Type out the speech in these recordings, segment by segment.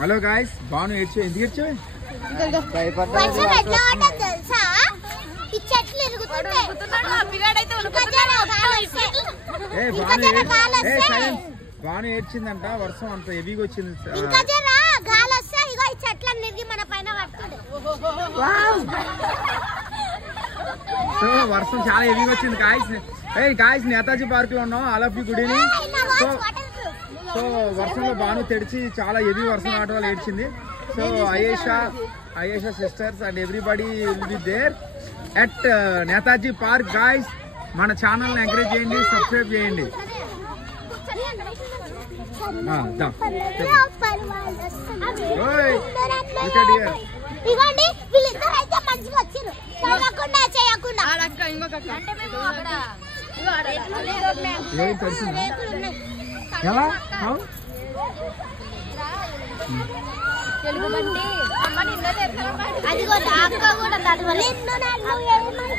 Hello guys, Banu ఏడ్చే ఎందుకు ఏడ్చావు? బాను ఏడ్చిందంట, వర్షం అంత హెవీగా వచ్చింది. సో వర్షం చాలా హెవీగా వచ్చింది గాయ్స్. నేతాజీ పార్క్ లో ఉన్నాం, ఆలఫీ గుడిని. సో వర్షంలో బాను తెడిచి చాలా హెవీ వర్షం రావడం వల్ల ఏడ్చింది. So Ayesha sisters and everybody will be there at Netaji Park. Guys, మన ఛానల్ ని ఎంకరేజ్ చేయండి, సబ్స్క్రైబ్ చేయండి. ఎలా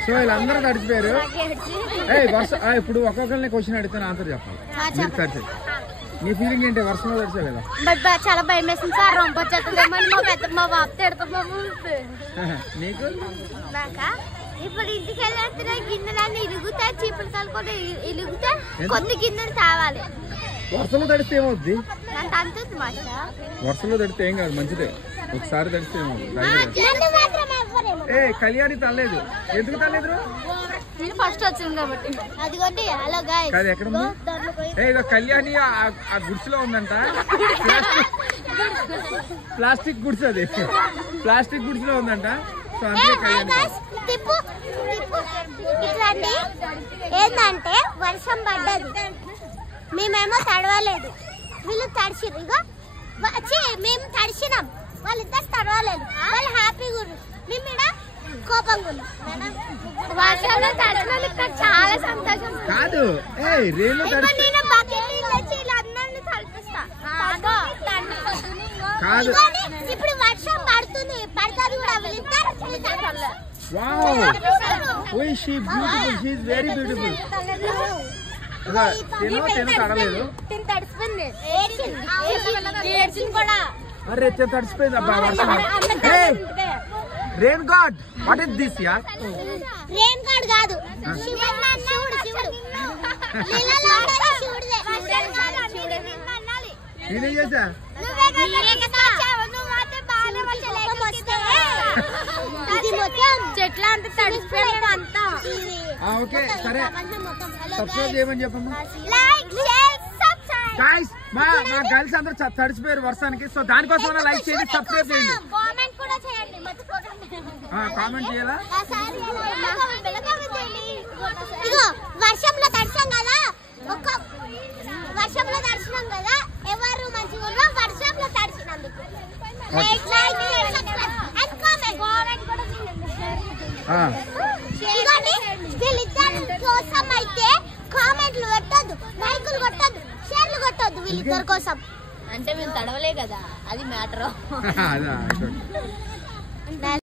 సో వీళ్ళందరూ తడిచిపోయారు. ఇప్పుడు ఒక్కొక్కరిని క్వశ్చన్ అడిగితే ఆన్సర్ చెప్పాలి. మీరు తడిచి నీ ఫీలింగ్ ఏంటి? వర్షంలో తడిచావు కదా? చాలా భయం వేసింది సార్. మా బాబు తిడతాము. నీకు ఇప్పుడు ఇంటికి వెళ్ళి గిన్నెలన్నీ ఇరుగుతాయి, చీపులు కలుపుకొని ఇరుగుతాయి, కొత్త గిన్నెలు తావాలి. వర్షంలో తడిస్తే ఏమవుద్ది? వర్షంలో తడితే ఏం కాదు, మంచిదే. ఒకసారి తడిస్తే ఏమవుతుంది? కళ్యాణి తల్లేదు. ఎందుకు తల్లేదు? ఫస్ట్ వచ్చింది కాబట్టి. కాదు, ఎక్కడ ఉంది? కళ్యాణి ఆ గుడ్స్లో ఉందంట. ప్లాస్టిక్ గుడ్స్, అది ప్లాస్టిక్ గుడ్స్ లో ఉందంట. సో అందుకే కళ్యాణి. ఏంటంటే వర్షం పడ్డది, మేమేమో తడవలేదు, వీళ్ళు తడిచిరు. ఇక మేము తడిచినాం, వాళ్ళిద్దరు తడవలేదు, వాళ్ళు హ్యాపీగా ఉన్నారు, మేము ఇక్కడ కోపంగా ఉన్నాం. వర్షంలో తడిచిన చాలా సంతోషం. కాదు, నేను బకెట్ నీళ్ళు వచ్చి వీళ్ళందరినీ తడిపిస్తా. కాదు, ఇప్పుడు వర్షం పడుతుంది, పడుతుంది కూడా, వీళ్ళిద్దరు వెరీ బ్యూటిఫుల్. తడలేదు, అరే తడిసిపోయింది అబ్బా వర్షం. Rain God, what is this? Yeah rain God కాదు, నేనేం చేసా? చెట్ల అంతా తడిసిపోయాడు అంతా. ఓకే సరే, సబ్స్క్రైబ్ చేయమని చెప్పమ్మా. గాయ్స్, మా గర్ల్స్ అందరూ తడిసిపోయారు వర్షానికి. సో దానికోసం లైక్ చేయండి, సబ్స్క్రైబ్ చేయండి, కామెంట్ చేయాలా? వర్షంలో తడిచాం కదా, వర్షంలో తడిచినాం కదా, ఎవరు మంచిగా ఉన్నా వర్షంలో తడిచినందుకు వీళ్ళిద్దరి కోసం అయితే కామెంట్లు పెట్టొద్దు, లైకులు కొట్టొద్దు, షేర్లు కొట్టొద్దు. వీళ్ళిద్దరి కోసం అంటే మేము తడవలే కదా, అది మ్యాటర్.